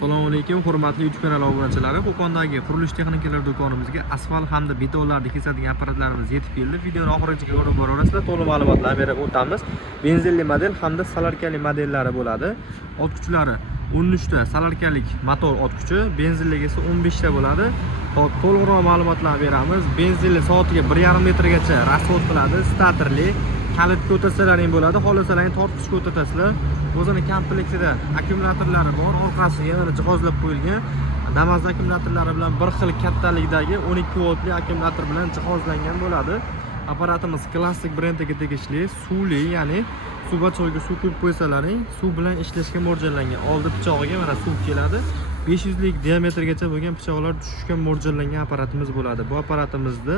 Assalomu alaykum, hurmatli YouTube kanali obunachilari. Qo'qondagi qurilish texnikalar do'konimizga asfalt hamda betonlarni kesadigan apparatlarimiz yetib keldi. Videoni oxirigacha ko'rib boraverasizlar. To'liq ma'lumotlar berib o'tamiz. Benzinli model hamda solarkali modellari bo'ladi. O't kuchlari 13 ta solarkalik motor o't kuchi, benzinligi esa 15 ta bo'ladi. Hop, to'liqroq ma'lumotlar beramiz. Benzinli soatiga 1,5 metrgacha rasxod qiladi, statorli. Kalitga o'tasalaring bo'ladi, xohlasalaring tortqichga o'tatasizlar. O'zini komplektida akkumulyatorlari bor, orqasiga yana jihozlab qo'yilgan. Damas akkumulyatorlari bilan bir xil kattalikdagi 12 voltli akkumulyator bilan jihozlangan bo'ladi. Apparatimiz klassik brendiga tegishli, suvli, ya'ni suv bachog'iga suv quyib qo'ysalaring, suv bilan ishlashga mo'ljallangan. Oldi pichog'iga mana suv keladi. 500 lik diametrgacha bo'lgan pichoqlar tushishga mo'ljallangan apparatimiz bo'ladi. Bu apparatimizda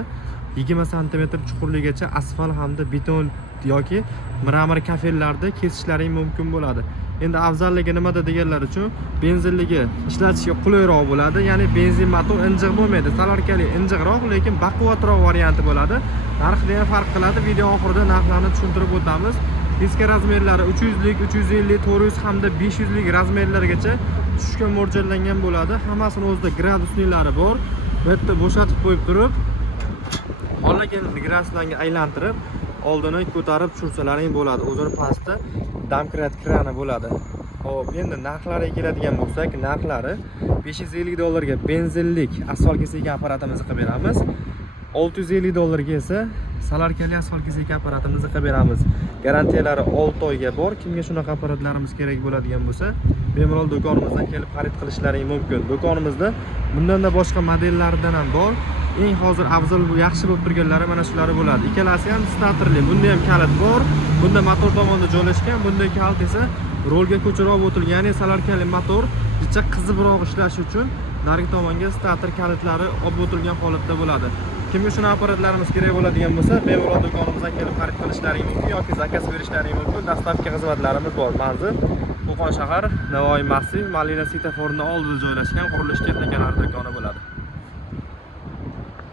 20 sm chuqurligigacha asfalt hamda beton yoki mramor kafellarda kesishlaring mumkin bo'ladi. Endi afzalligi nimada deganlar uchun benzinligi ishlatishga qulayroq bo'ladi. Ya'ni benzin motor injiq bo'lmaydi. Solarkali injiqroq, lekin baquvvatroq varianti bo'ladi. Narxida ham farq qiladi. Video oxirida narxlarni tushuntirib o'tamiz. Diska razmerlari 300 lik, 350, 400 hamda 500 lik razmerlargacha tushishga mo'ljallangan bo'ladi. Hammasini o'zida gradusniklari bor. Bu yerda bo'shatib qo'yib turib, xohlagan graduslarga aylantirib, oldini ko'tarib tushirsalaring bo'ladi. O'zini pastda domkrat krani bo'ladi. Xo'p, endi narxlariga keladigan bo'lsak, narxlari $550 ga benzinlik asfalt kesadigan apparatimizni qilib beramiz. $650 esa solarkali asfalt kesadigan apparatimizni qilib beramiz. Garantiyalari 6 oyga bor. Kimga shunaqa apparatlarimiz kerak bo'ladigan bo'lsa, bemalol do'konimizdan kelib xarid qilishlaring mumkin. Do'konimizda bundan-da boshqa modellaridan ham bor. Eng hozir afzal bu yaxshi bo'lib turganlari mana shulari bo'ladi. Ikkalasi ham statorli. Bunda ham kalit bor. Bunda motor tomonda joylashgan, bunda kalit esa rolga ko'chirib o'tilgan. Ya'ni solarkali motor jicha qizibroq ishlashi uchun narigi tomonga stator kalitlari olib o'tilgan holatda bo'ladi. Kimga shuna apparatlarimiz kerak bo'ladigan bo'lsa, bemalol do'konimizdan kelib xarid qilishlaring mumkin yoki zakaz berishlaring mumkin. Dastavka xizmatlarimiz bor. Manzil Qo'qon shahar, Navoiy massiv, Malina svetoforning oldida joylashgan qurilish texnikalari do'koni bo'ladi.